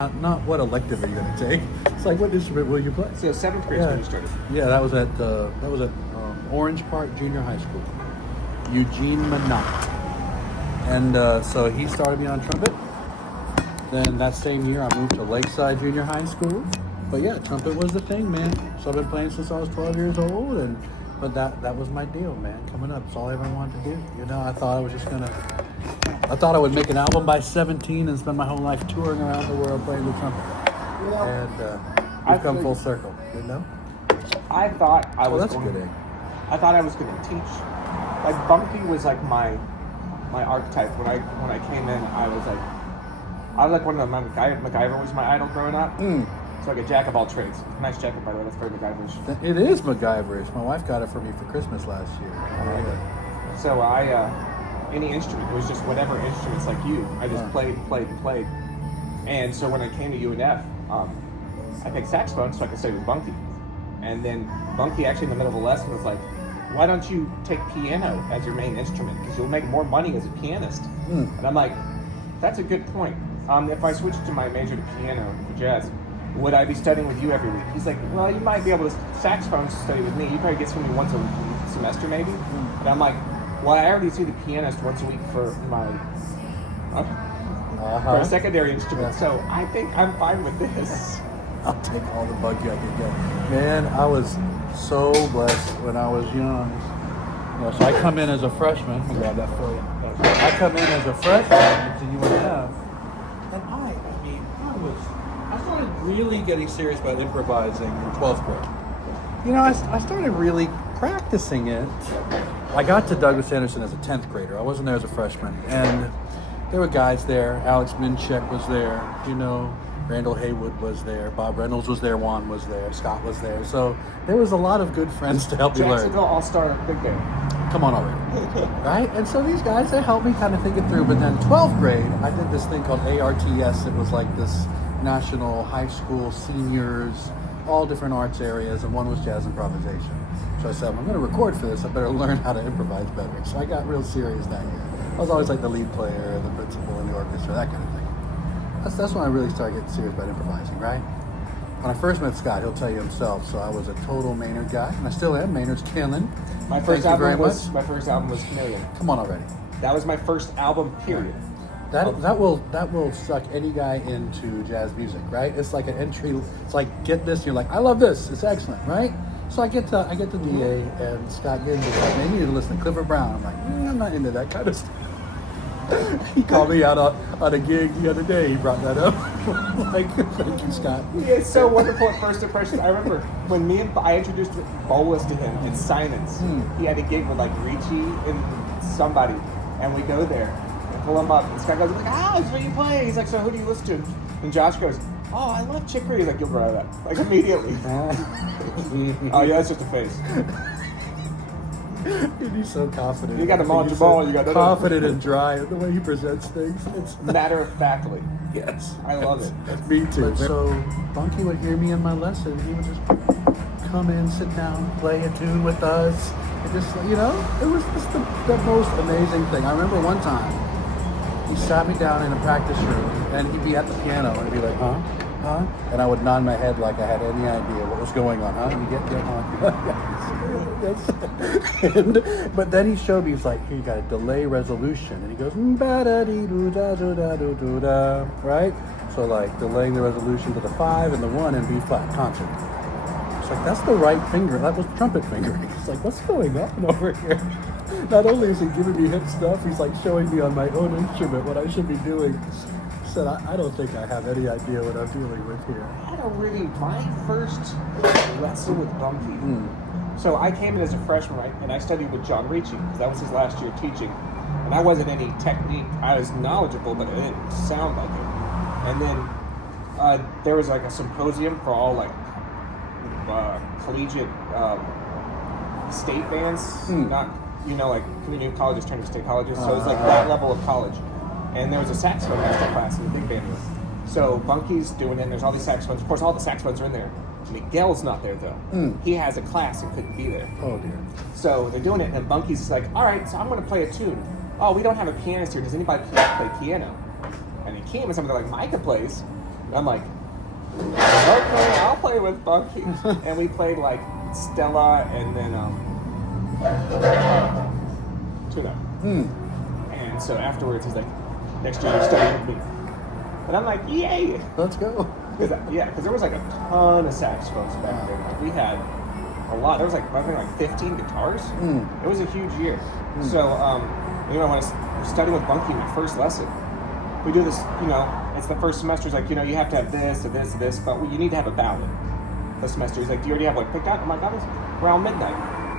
Not what elective are you going to take. It's like, what instrument will you play? So 7th grade is when you started. Yeah, that was at Orange Park Junior High School. Eugene Minot. And so he started me on trumpet. Then that same year I moved to Lakeside Junior High School. But yeah, trumpet was the thing, man. So I've been playing since I was 12 years old, but that was my deal, man. Coming up, it's all I ever wanted to do. You know, I thought I would make an album by 17 and spend my whole life touring around the world playing the trumpet. And we've come full circle, you know? I thought I was that's a good egg. I thought I was going to teach. Like, Bunky was like my archetype. When I came in, I was like one of the MacGyver was my idol growing up. So like a jack of all trades. Nice jacket, by the way. That's very MacGyverish. It is MacGyverish. My wife got it for me for Christmas last year. So any instrument, it was just whatever instruments like you. I just played. And so when I came to UNF, I picked saxophone so I could study with Bunky. And then Bunky actually in the middle of a lesson was like, why don't you take piano as your main instrument? Because you'll make more money as a pianist. And I'm like, that's a good point. If I switched to my major to piano for jazz, would I be studying with you every week? He's like, well, you might be able to saxophone study with me. You probably get something once a semester maybe. And I'm like, well, I already see the pianist once a week for my for a secondary instrument. So I think I'm fine with this. I'll take all the Bunky I can get. Man, I was so blessed when I was young. You know, so I come in as a freshman. I'll grab that for you. I come in as a freshman to UNF, and I started really getting serious about improvising in 12th grade. You know, I started really practicing it. I got to Douglas Anderson as a 10th grader. I wasn't there as a freshman, and there were guys there. Alex Minchek was there, you know. Randall Haywood was there. Bob Reynolds was there. Juan was there. Scott was there. So there was a lot of good friends to help me learn. Jacksonville All-Star Big Band. Come on already. Right? And so these guys, they helped me kind of think it through. But then 12th grade, I did this thing called ARTS. It was like this national high school seniors, all different arts areas, and one was jazz improvisation. So I said, I'm going to record for this. I better learn how to improvise better. So I got real serious that year. I was always like the lead player, the principal in the orchestra, that kind of thing. That's when I really started getting serious about improvising, right? When I first met Scott, he'll tell you himself, so I was a total Maynard guy, and I still am. Maynard's killing. My first album was Chameleon. Come on already. That was my first album, period. That will suck any guy into jazz music, right? It's like an entry. It's like, get this, you're like, I love this, it's excellent, right? So I get to DA, and Scott Gibbs is like, man, you need to listen to Clifford Brown. I'm like, I'm not into that kind of stuff. He called me out on a gig the other day. He brought that up. Like, thank you, Scott. It's so wonderful at first impressions. I remember when I introduced Bolus to him in Simons. He had a gig with like Ricci and somebody, and we go there and pull him up. And Scott goes, that's what you play. He's like, so who do you listen to? And Josh goes, oh, I love Chick Corea. He's like, you'll grow that like immediately. Oh yeah, that's just a face. And he's so confident. You got to launch the ball. You got to confident and dry in the way he presents things. It's matter of factly. Yes, I love it. Me too. So Bunky would hear me in my lesson. He would just come in, sit down, play a tune with us. It just, you know, it was just the most amazing thing. I remember one time he sat me down in a practice room, and he'd be at the piano, and he'd be like, huh? And I would nod my head like I had any idea what was going on. Huh? You get on. But then he showed me, he's like, here, you got a delay resolution. And he goes, right? So like delaying the resolution to the 5 and the 1 in B flat concert. It's like, that's the right finger. That was trumpet fingering. It's like, what's going on over here? Not only is he giving me hip stuff, he's like showing me on my own instrument what I should be doing. Said, I don't think I have any idea what I'm dealing with here. I don't really. My first lesson with Bunky. So I came in as a freshman, right, and I studied with John Ricci because that was his last year teaching, and I wasn't any technique. I was knowledgeable, but it didn't sound like it. And then there was like a symposium for all like collegiate state bands, not like community colleges turning to state colleges. So it was like that level of college. And there was a saxophone master class in the big band room. So Bunky's doing it, and there's all these saxophones. Of course, all the saxophones are in there. Miguel's not there, though. He has a class and couldn't be there. Oh, dear. So they're doing it, and Bunky's like, all right, so I'm going to play a tune. Oh, we don't have a pianist here. Does anybody play piano? And he came, and somebody like Mica plays. I'm like, okay, I'll play with Bunky. And we played like Stella and then Tuna. And so afterwards he's like, next year you're studying with me. And I'm like, yay! Let's go. Because there was like a ton of saxophones back then. Like, we had a lot. There was like, I think like 15 guitars. It was a huge year. So, when I study with Bunky, my first lesson, we do this, it's the first semester. It's like, you have to have this, or this, or this, but you need to have a ballad. The semester. He's like, do you already have one picked out? I'm like, I was around midnight.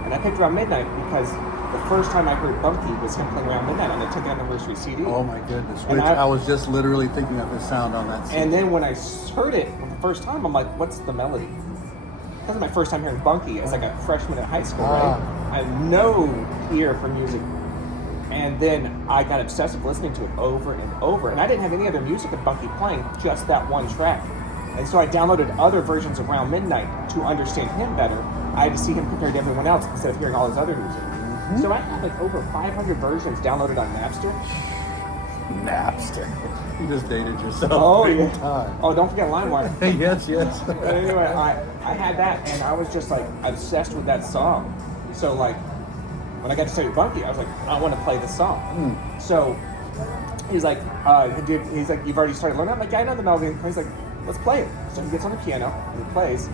And I picked around midnight because the first time I heard Bunky was him playing around midnight on the 10th anniversary CD. Oh my goodness. Which I was just literally thinking of the sound on that CD. And then when I heard it for the first time, I'm like, what's the melody? That was my first time hearing Bunky as like a freshman in high school, right? I had no ear for music. And then I got obsessive listening to it over and over. And I didn't have any other music of Bunky playing, just that one track. And so I downloaded other versions of Around Midnight to understand him better. I had to see him compared to everyone else instead of hearing all his other music. So I have like over 500 versions downloaded on Napster. Napster. You just dated yourself. Oh, big yeah. time. Oh, don't forget LimeWire. Yes. Anyway, I had that, and I was just like obsessed with that song. So like, when I got to study Bunky, I was like, I want to play this song. So he's like, you've already started learning? I'm like, yeah, I know the melody. He's like, let's play it. So he gets on the piano and he plays,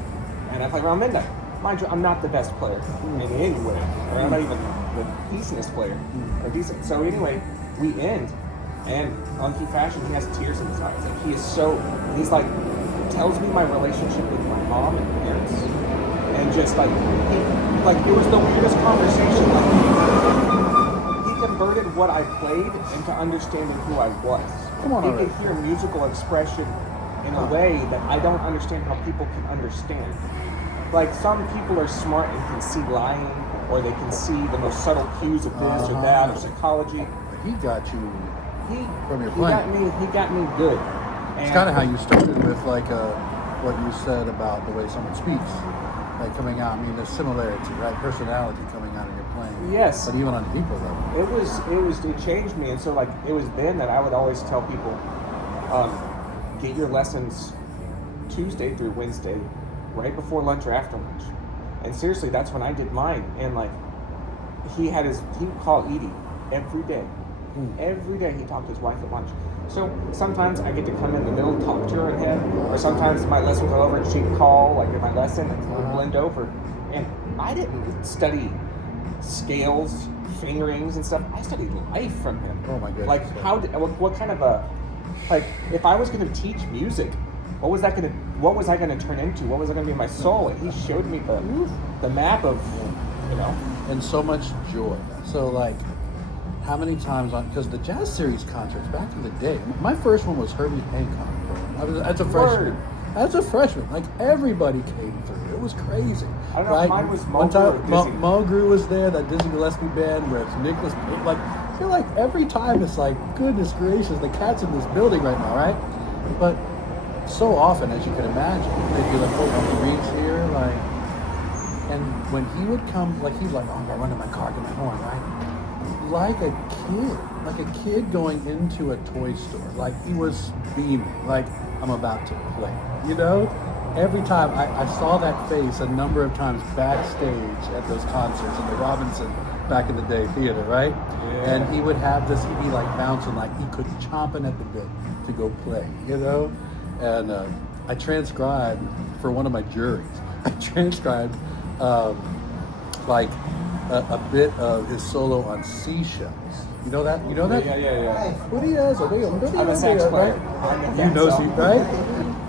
and I play Around Midnight. Mind you, I'm not the best player in any way, or I'm not even the decentest player, or decent. So anyway, we end, and Bunky fashion, he has tears in his eyes. Like he's like, tells me my relationship with my mom and parents, and just like, it was the weirdest conversation. Like, he converted what I played into understanding who I was. Come on, he could hear musical expression in a way that I don't understand how people can understand. Like, some people are smart and can see lying, or they can see the most subtle cues of this or that, or psychology. He got you from your He playing. got me good. It's kind of how you started with like what you said about the way someone speaks, like coming out. I mean, there's similarity, right? Personality coming out of your playing. Yes. But even on a deeper level. It changed me, and so like it was then that I would always tell people, get your lessons Tuesday through Wednesday, right before lunch or after lunch. And seriously, that's when I did mine. And like, he would call Edie every day. Every day he talked to his wife at lunch. So sometimes I get to come in the middle and talk to her ahead, or sometimes my lesson would go over and she'd call like in my lesson and we'd blend over. And I didn't study scales, fingerings and stuff. I studied life from him. Oh my goodness. Like what kind of if I was going to teach music, what was I going to turn into? What was I going to be my soul? And he showed me the map of, And so much joy. So like, how many times because the Jazz Series concerts back in the day, my first one was Herbie Hancock. As a freshman, like everybody came through. It was crazy. I don't know if mine was one time, Mo Grew was there, that Dizzy Gillespie band where it's Nicholas. Like, I feel like every time it's like, goodness gracious, the cat's in this building right now, right? But so often, as you can imagine, they'd be like, oh, Bunky Green's here, like, and when he would come, like, he's like, oh, I'm gonna run to my car, get my horn, right? Like a kid going into a toy store. Like, he was beaming, like, I'm about to play, Every time I saw that face a number of times backstage at those concerts in the Robinson back in the day theater, right? Yeah. And he would have this, he'd be like bouncing, like he could chomping at the bit to go play, And I transcribed for one of my juries. I transcribed like a bit of his solo on Seashells. You know that? Yeah. What he does? I'm a sax player. Right?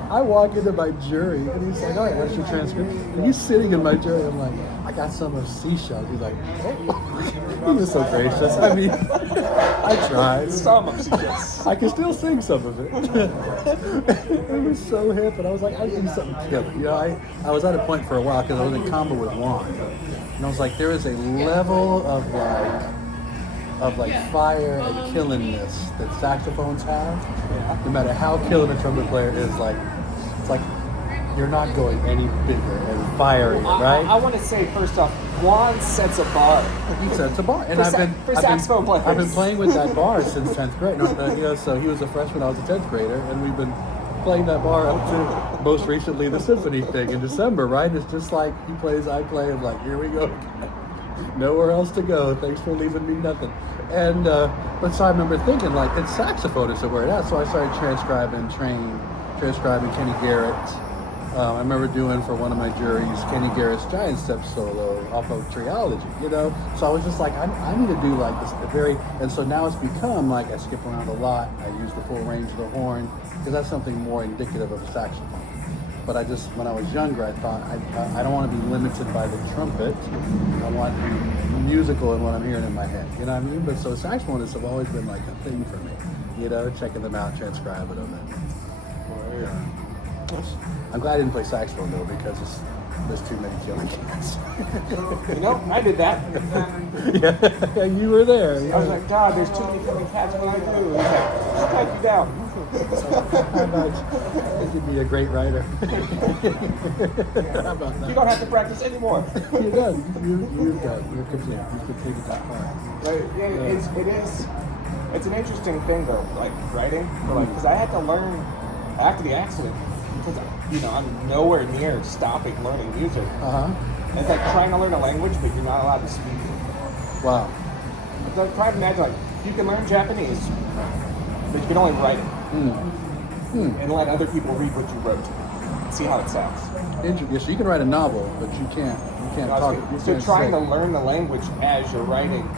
I walk into my jury and he's like, all right, what's your transcript? And he's sitting in my jury. I'm like, I got some of Seashells. He's like, oh. He was so gracious. I mean, I tried. Some of Seashells. I can still sing some of it. It was so hip, and I was like, I need something killer. I was at a point for a while because I was in combo with Juan. And I was like, there is a level of fire and killingness that saxophones have. No matter how killing a trumpet player is, it's like you're not going any bigger and fiery, right? I want to say first off, Juan sets a bar. He sets a bar, and for saxophone players. I've been playing with that bar since 10th grade. So he was a freshman, I was a 10th grader, and we've been playing that bar up to most recently the symphony thing in December, right? It's just like he plays, I play. I'm like, here we go. Nowhere else to go. Thanks for leaving me nothing. And but so I remember thinking like it's saxophonists are where it at. So I started transcribing Kenny Garrett. I remember doing for one of my juries Kenny Garrett's Giant Step solo off of Triology, you know. So I was just like, I need to do like this and so now it's become like I skip around a lot. I use the full range of the horn because that's something more indicative of a saxophone. But when I was younger, I thought I don't want to be limited by the trumpet. I want to be musical in what I'm hearing in my head. You know what I mean? But so saxophonists have always been like a thing for me. You know, checking them out, transcribing them. I'm glad I didn't play saxophone though because there's too many killing cats. You know, I did that. Yeah, you were there. I was like, God, there's too many killing cats. What do I do? He's like, strike you down. I think you'd be a great writer. How about that? You don't have to practice anymore. You're done. You're done. You're complete. You've completed that part. It's an interesting thing though, like writing, because I had to learn after the accident. Because, you know, I'm nowhere near stopping learning music. It's like trying to learn a language, but you're not allowed to speak it. Wow. It's like, try to imagine, like, you can learn Japanese, but you can only write it. And let other people read what you wrote. See how it sounds. Interesting. So you can write a novel, but you can't talk. So trying to learn the language as you're writing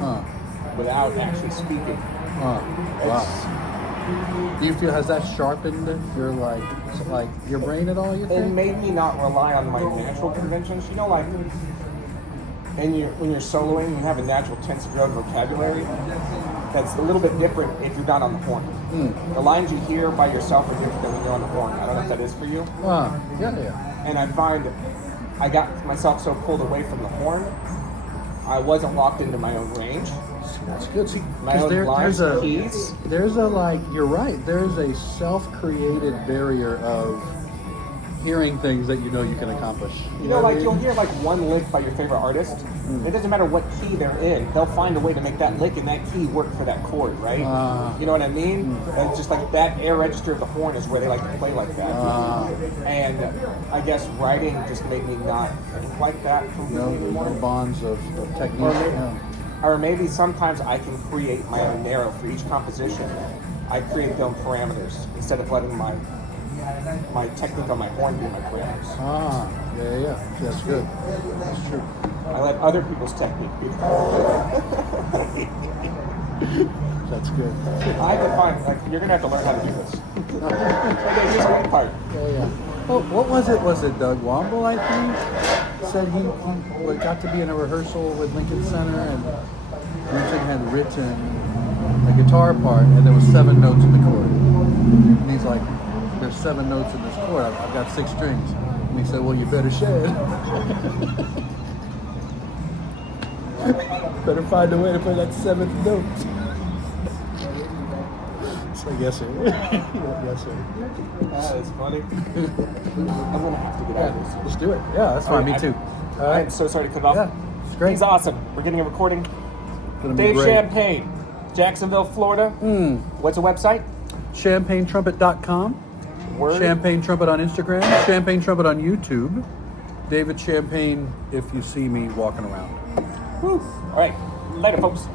without actually speaking. Wow. Do you feel, has that sharpened your like your brain at all, you think? It made me not rely on my natural conventions. You know, like when you're soloing, you have a natural tense of your own vocabulary. That's a little bit different if you're not on the horn. The lines you hear by yourself are different than when you're on the horn. I don't know if that is for you. Yeah. And I find I got myself so pulled away from the horn, I wasn't locked into my own range. That's good. See, my own lines and keys. There's a you're right. There's a self-created barrier of hearing things that you know you can accomplish. You know, like you'll hear like one lick by your favorite artist. It doesn't matter what key they're in. They'll find a way to make that lick and that key work for that chord, right? You know what I mean? And just like that air register of the horn is where they like to play like that. And I guess writing just made me not think like that No bonds of technique. Or maybe sometimes I can create my own narrow for each composition. I create their own parameters instead of letting my technique on my horn be my parameters. Yeah. That's good. That's true. I let other people's technique be the parameters. That's good. I had to find, like, you're going to have to learn how to do this. Okay, here's the one part. Yeah. Oh, what was it? Was it Doug Womble, I think? Said he got to be in a rehearsal with Lincoln Center and Richard had written a guitar part and there was 7 notes in the chord. And he's like, there's 7 notes in this chord. I've got 6 strings. And he said, well, you better shed. Better find a way to play that 7th note. So yes, sir. Yes, sir. That is funny. I'm gonna have to get out of this. Let's do it. Yeah, that's fine. Me too. All right. I'm so sorry to cut off. Yeah, it's great. He's awesome. We're getting a recording. Gonna be Dave great. Champagne, Jacksonville, Florida. What's the website? ChampagneTrumpet.com. Word. Champagne Trumpet on Instagram. Champagne Trumpet on YouTube. David Champagne if you see me walking around. Woo. All right. Later, folks.